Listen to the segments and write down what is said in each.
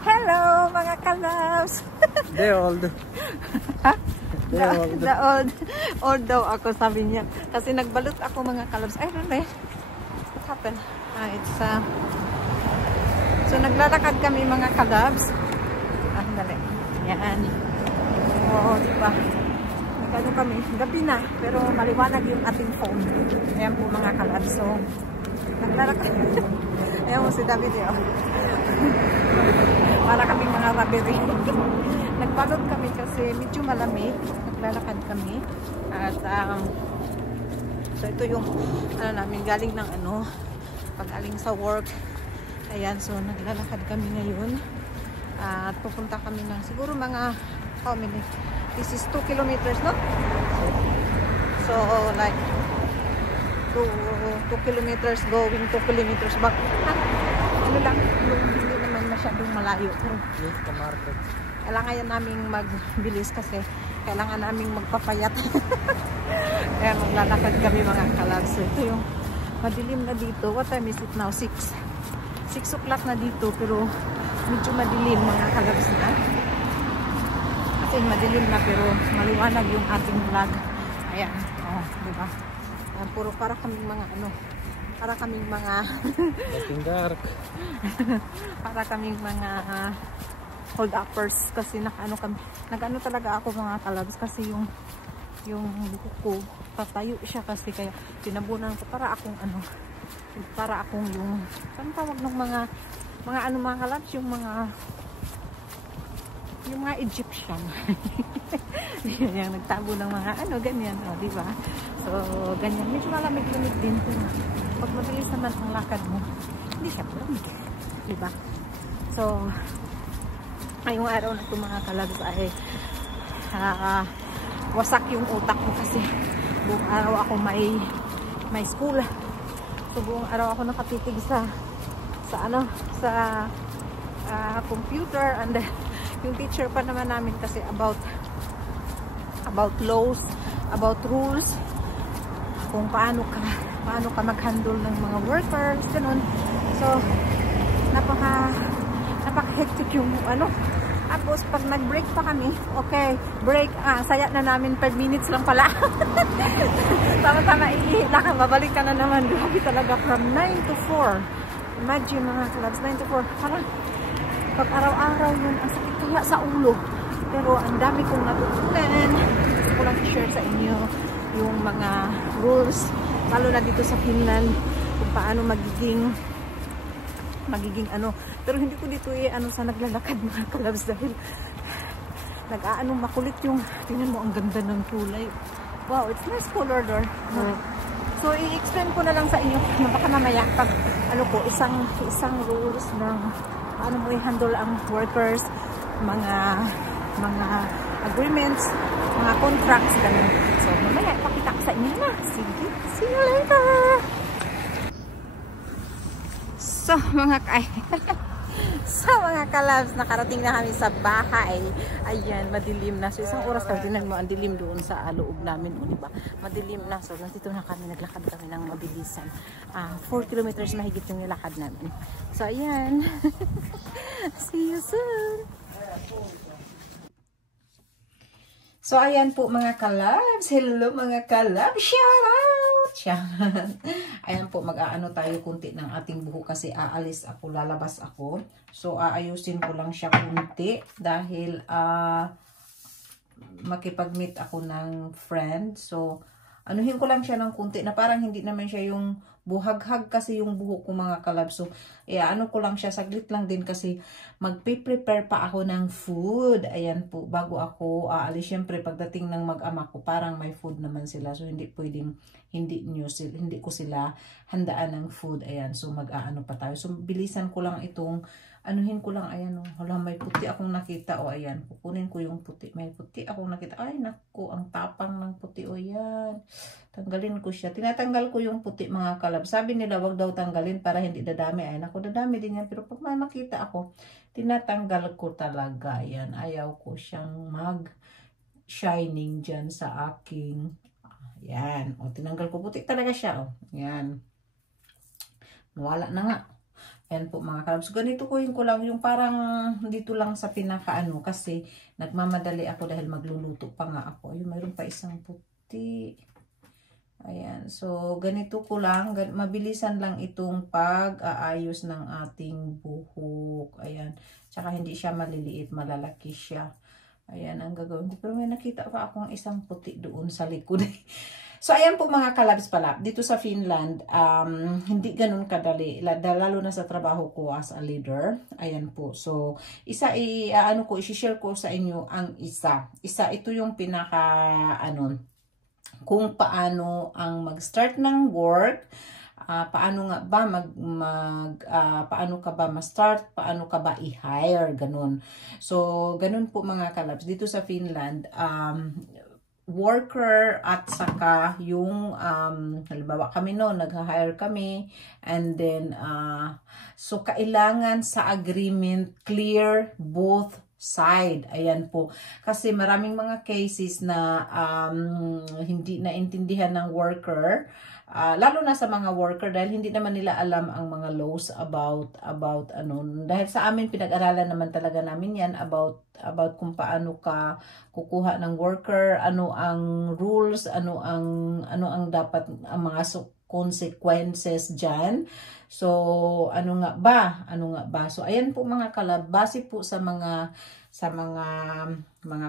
Hello mga kalabs! The old. Ha? The old. Old daw ako, sabi niya. Kasi nagbalot ako mga kalabs. Ay, ano what happened? So naglalakad kami mga kalabs. Dali. Yan. Oo, diba? Nagano kami. Gabi na. Pero maliwanag yung ating phone. Ayan po mga kalabs. So, naglalakad. Ayan mo si David yun. Para kami mga rabiri. Nagbalot kami kasi medyo malamig. Naglalakad kami. At so ito yung namin galing ng pag-aling sa work. Ayan, so naglalakad kami ngayon. At pupunta kami ng siguro mga how many? This is 2 kilometers, no? So like 2 kilometers going, 2 kilometers back. Ano lang, yung hindi naman masyadong malayo. Kailangan yan naming magbilis kasi kailangan naming magpapayat. Kaya maglalakad kami mga kalabs. So, ito yung madilim na dito. What time is it now? 6 o'clock na dito pero medyo madilim mga kalabs na. Kasi madilim na pero maliwanag yung ating vlog. Ayan. Oh, diba? Puro para kaming mga para kaming mga Dating dark. para kaming mga hold uppers kasi nag-ano talaga ako mga kalabs kasi yung buhok ko tatayo siya kasi kaya tinabunan ko para akong yung saan tawag ng mga kalabs yung mga Egyptian. Yung nagtabo ng mga ganyan, di ba? So, ganyan. Medyo malamig-lamig din. Pag mabilis naman ang lakad mo, hindi siya malamig. Di ba? So, ngayong araw na ito mga kalabs ay wasak yung utak ko kasi buong araw ako may school. So, buong araw ako nakatitig sa computer and yung teacher pa naman namin kasi about laws, about rules, kung paano ka mag-handle ng mga workers, ganun. So, napaka-hectic yung Tapos, pag nag-break pa kami, okay, break, saya na namin 5 minutes lang pala. Tama-tama, iilan, babalik ka na naman. Grabe talaga, from 9 to 4. Imagine mga clubs, 9 to 4. Parang, pag araw-araw yun, ang sakit kaya sa ulo. Pero, ang dami kong natutunan. Gusto ko lang i-share sa inyo yung mga rules, lalo na dito sa Finland, kung paano magiging pero hindi ko dito sa naglalakad mga kalabs dahil makulit yung tingnan mo ang ganda ng kulay. Wow, it's nice color door. So i-explain ko na lang sa inyo baka mamaya pag isang rules ng paano mo i-handle ang workers, mga agreements, mga contracts ganun. So mamaya ipakita ko sa inyo na. Sige, see you later. So mga kalabs, nakarating na kami sa bahay. Ayan, madilim na. So isang oras kasi tinan mo ang dilim doon sa loob namin, diba? Madilim na. So nandito na kami, naglakad kami ng mabilisan. 4 kilometers mahigit yung nilakad namin. So ayan. See you soon. So ayan po mga kalabs. Hello mga kalabs. Shout out. Ayan po, mag-aano tayo kunti ng ating buhok kasi aalis ako, lalabas ako. So aayusin ko lang siya kunti dahil makipag-meet ako ng friend. So anuhin ko lang siya ng kunti na parang hindi naman siya yung buhaghag kasi yung buhok ko mga kalabs. So ano ko lang siya, saglit lang din kasi magpe-prepare pa ako ng food. Ayan po, bago ako aalis. Syempre pagdating ng mag-ama ko, parang may food naman sila. So hindi pwedeng hindi ko sila handaan ng food. Ayan, so mag-aano pa tayo. So bilisan ko lang itong anuhin ko lang. Ayan, hala, may puti akong nakita. O ayan, kukunin ko yung puti. May puti akong nakita. Ay naku, ang tapang ng puti. O yan, tanggalin ko siya. Tinatanggal ko yung puti mga kalab. Sabi nila wag daw tanggalin para hindi dadami. Ay naku, dadami din yan. Pero pag may makita ako, tinatanggal ko talaga. Yan, ayaw ko siyang mag-shining dyan sa aking yan. O, tinanggal ko. Puti talaga siya. O, yan. Nawala na nga. Ayan po mga kalabs. Ganito ko lang yung parang dito lang sa pinakaano kasi nagmamadali ako dahil magluluto pa nga ako. Ayun, mayroon pa isang puti. Ayan. So, ganito ko lang. Mabilisan lang itong pag-aayos ng ating buhok. Ayan. Tsaka hindi siya maliliit. Malalaki siya. Ayan ang gagawin ko. Pero may nakita pa akong isang puti doon sa likod. So, ayan po mga kalabs pala. Dito sa Finland, hindi ganun kadali. Lalo na sa trabaho ko as a leader. Ayan po. So, i-share ko sa inyo ang isa. Ito yung kung paano ang mag-start ng work. Paano nga ba paano ka ba ma-start, paano ka ba i-hire, ganun. So, ganun po mga kalabs. Dito sa Finland, worker at saka yung halimbawa kami nag-hire kami and then so kailangan sa agreement clear both side. Ayan po. Kasi maraming mga cases na hindi naintindihan ng worker. Lalo na sa mga worker dahil hindi naman nila alam ang mga laws about dahil sa amin pinag-aralan naman talaga namin yan about kung paano ka kukuha ng worker, ano ang rules, ano ang dapat ang mga consequences diyan. So ano nga ba? So ayan po mga kalab, base po sa mga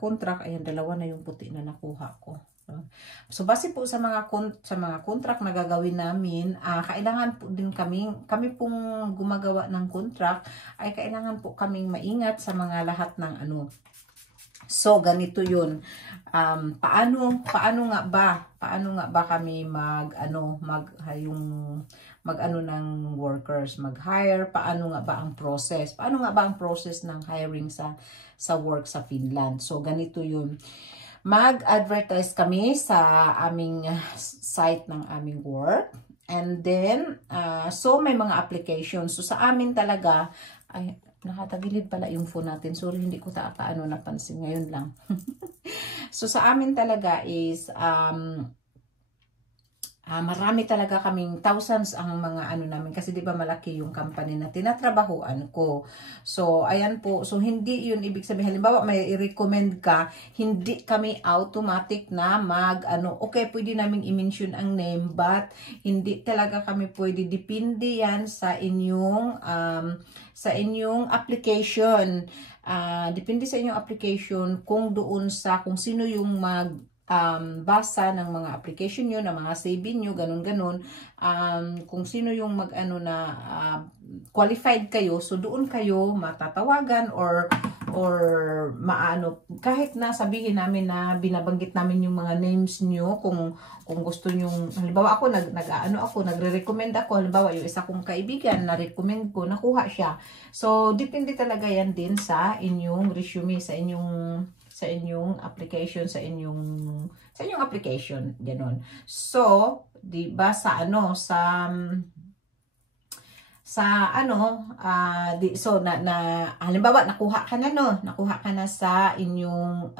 contract. Ayan, dalawa na yung puti na nakuha ko. So base po sa mga contract na gagawin namin, kailangan po din kami pong gumagawa ng contract ay kailangan po kaming maingat sa mga lahat ng So ganito 'yun. Paano nga ba kami ng workers, mag-hire, paano nga ba ang process? Paano nga ba ang process ng hiring sa work sa Finland? So ganito 'yun. Mag-advertise kami sa aming site ng aming work. And then, so may mga applications. So sa amin talaga, ay, nakatagilid pala yung phone natin. Sorry, hindi ko napansin. Ngayon lang. So sa amin talaga is, marami talaga kaming thousands ang mga namin kasi 'di ba malaki yung company na tinatrabahuan ko. So ayan po, so hindi yun ibig sabihin halimbawa may i-recommend ka, hindi kami automatic na okay, pwede naming i-mention ang name but hindi talaga kami pwede, depende yan sa inyong application. Depende sa inyong application kung sino yung basa ng mga application nyo, ng mga CV nyo, ganun. Kung sino yung qualified kayo, so doon kayo matatawagan or kahit na sabihin namin na binabanggit namin yung mga names nyo, kung gusto nyo, halimbawa ako, nagre-recommend ako, halimbawa yung isa kong kaibigan, na-recommend ko, nakuha siya. So, depende talaga yan din sa inyong resume, sa inyong application, sa inyong application, ganoon. So, 'di ba halimbawa nakuha ka na sa inyong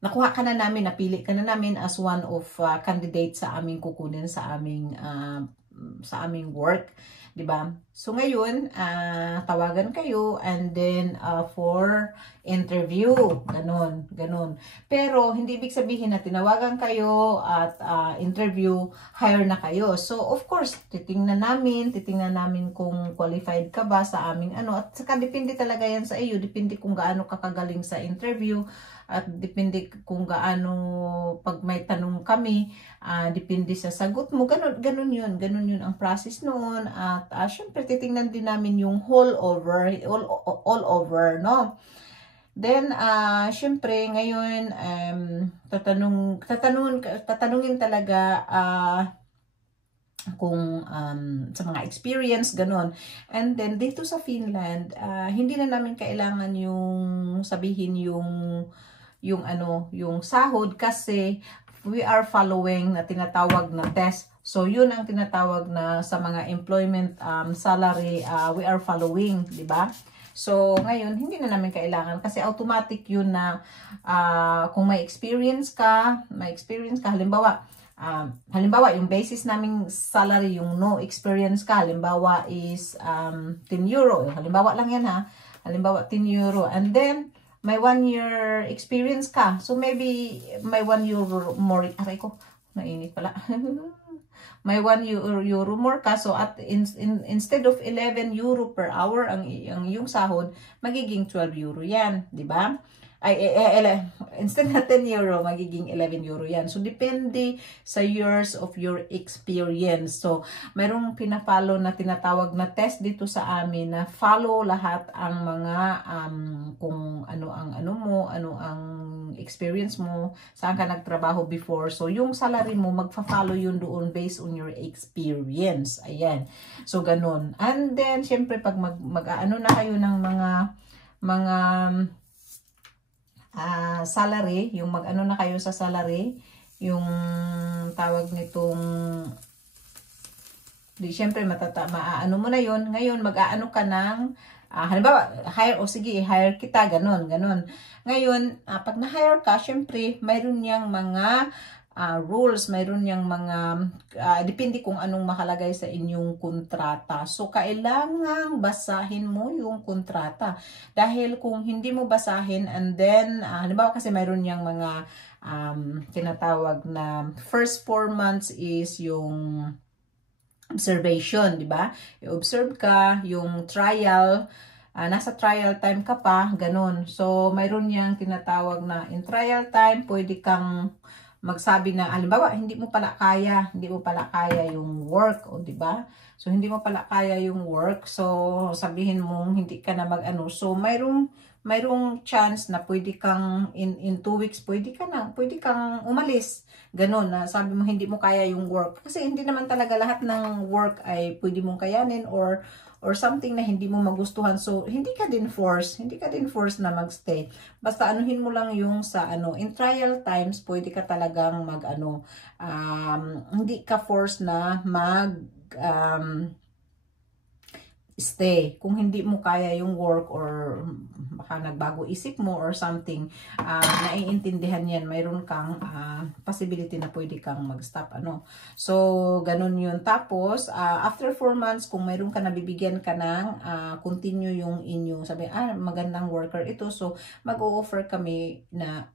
nakuha ka na namin, napili ka na namin as one of candidate sa aming kukunin sa aming work, 'di ba? So ngayon, tawagan kayo and then for interview, ganun. Pero hindi ibig sabihin na tinawagan kayo at interview, hire na kayo. So of course, titingnan namin kung qualified ka ba sa aming at saka depende talaga yan sa iyo, depende kung gaano ka kagaling sa interview at depende kung gaano pag may tanong kami, depende sa sagot mo, ganun yun ang process noon. At syempre titingnan din namin yung all over, no? Then syempre ngayon tatanungin talaga kung sa mga experience, ganon. And then dito sa Finland, hindi na namin kailangan yung sabihin yung sahod kasi we are following na tinatawag na test. So yun ang tinatawag na sa mga employment salary, we are following, di ba? So ngayon hindi na namin kailangan kasi automatic yun na kung may experience ka halimbawa halimbawa, yung basis naming salary, yung no experience ka, halimbawa is 10 euro. Halimbawa lang yan ha. Halimbawa, 10 euro. And then, may 1 year experience ka. So, maybe may 1 euro more. Aray ko, mainit pala. May 1 euro more ka. So, instead of 11 euro per hour ang yung sahod, magiging 12 euro yan. Diba? Instead na 10 euro, magiging 11 euro yan. So, depende sa years of your experience. So, mayroong pinapollow na tinatawag na test dito sa amin na follow lahat ang mga kung ano ang experience mo, saan ka nagtrabaho before. So, yung salary mo, magfa-follow yun doon based on your experience. Ayan. So, ganun. And then, syempre, pag mag-ano na kayo ng mga salary, yung mag-ano na kayo sa salary, yung tawag nitong, syempre maano mo na yun, ngayon mag-aano ka ng, halimbawa, hire, o sige, hire kita, ganun. Ngayon, pag na-hire ka, syempre, mayroon niyang mga rules, mayroon niyang mga, depende kung anong makalagay sa inyong kontrata. So, kailangang basahin mo yung kontrata. Dahil kung hindi mo basahin, and then, halimbawa kasi mayroon niyang mga tinatawag na first 4 months is yung observation, di ba? I-observe ka, yung trial, nasa trial time ka pa, ganun. So, mayroon niyang tinatawag na in trial time, pwede kang magsabi na, halimbawa, hindi mo pala kaya yung work, o di ba? So, hindi mo pala kaya yung work. So, sabihin mo, hindi ka na mag-ano. So, mayroong chance na pwede kang, in 2 weeks, pwede kang umalis. Ganon, na sabi mo, hindi mo kaya yung work. Kasi hindi naman talaga lahat ng work ay pwede mong kayanin or something na hindi mo magustuhan. So, hindi ka din force na magstay. Basta anuhin mo lang yung sa in trial times, pwede ka talagang hindi ka force na stay. Kung hindi mo kaya yung work or baka nagbago isip mo or something, naiintindihan yan. Mayroon kang possibility na pwede kang mag-stop. So, ganun yun. Tapos, after 4 months, kung mayroon ka nabibigyan ka ng continue yung inyong, sabi, magandang worker ito. So, mag-o-offer kami na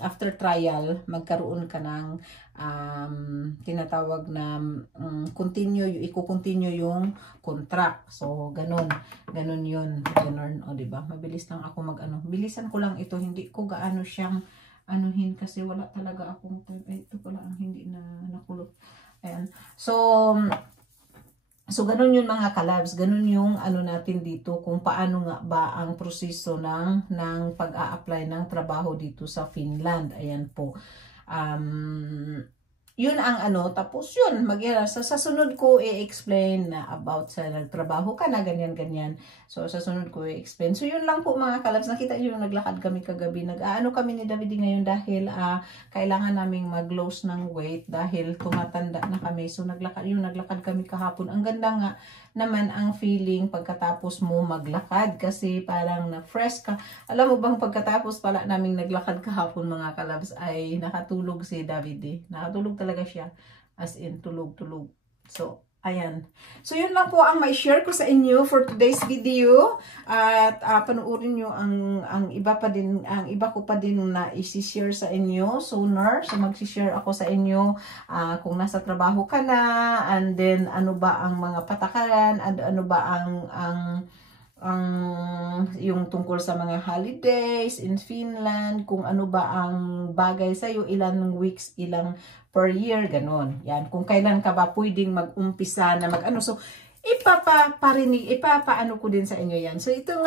after trial, magkaroon ka ng tinatawag na i-continue yung contract. So, ganun yun. Ganun, o diba? Mabilis lang ako bilisan ko lang ito. Hindi ko gaano siyang anuhin kasi wala talaga akong time. Ito pala ang hindi na nakulot. Ayan. So, ganun yun mga kalabs. Ganun yung natin dito kung paano nga ba ang proseso ng pag-a-apply ng trabaho dito sa Finland. Ayan po. Yun ang tapos yun, sa sunod ko i-explain na about sa nagtrabaho ka na, ganyan. So, sa sunod ko i-explain. So, yun lang po mga kalabs. Nakita nyo yung naglakad kami kagabi. Kami ni David ngayon dahil kailangan naming mag-lose ng weight dahil tumatanda na kami. So, naglakad kami kahapon. Ang ganda nga naman ang feeling pagkatapos mo maglakad kasi parang na-fresh ka. Alam mo bang pagkatapos pala naming naglakad kahapon mga kalabs ay nakatulog si David. Nakatulog talaga siya. As in, tulog. So, ayan. So, yun lang po ang may share ko sa inyo for today's video. At panoorin nyo ang iba ko pa din na isi-share sa inyo sooner. So, mag-share ako sa inyo kung nasa trabaho ka na, and then ano ba ang mga patakaran, and ano ba ang yung tungkol sa mga holidays in Finland, kung ano ba ang bagay sa'yo, ilang weeks, ilang per year, ganon. Yan, kung kailan ka ba pwedeng mag-umpisa na So, ipapaano ko din sa inyo yan. So, ito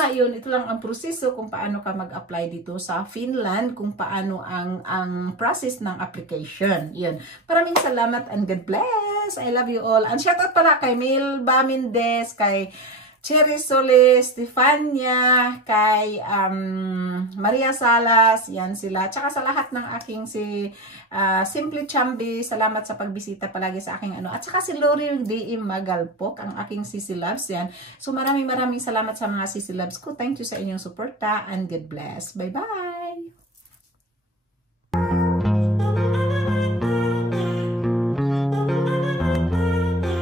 lang ang proseso kung paano ka mag-apply dito sa Finland, kung paano ang process ng application. Yan. Maraming salamat and God bless. I love you all. And shout out pala kay Milba Mendez, kay Cherry Solis, Stefania, kay Maria Salas, yan sila. Tsaka sa lahat ng aking Simply Chambi, salamat sa pagbisita palagi sa aking At saka si Lori D.M. Magalpok, ang aking Sisi Loves, yan. So maraming salamat sa mga Sisi Loves ko. Thank you sa inyong suporta and God bless. Bye-bye!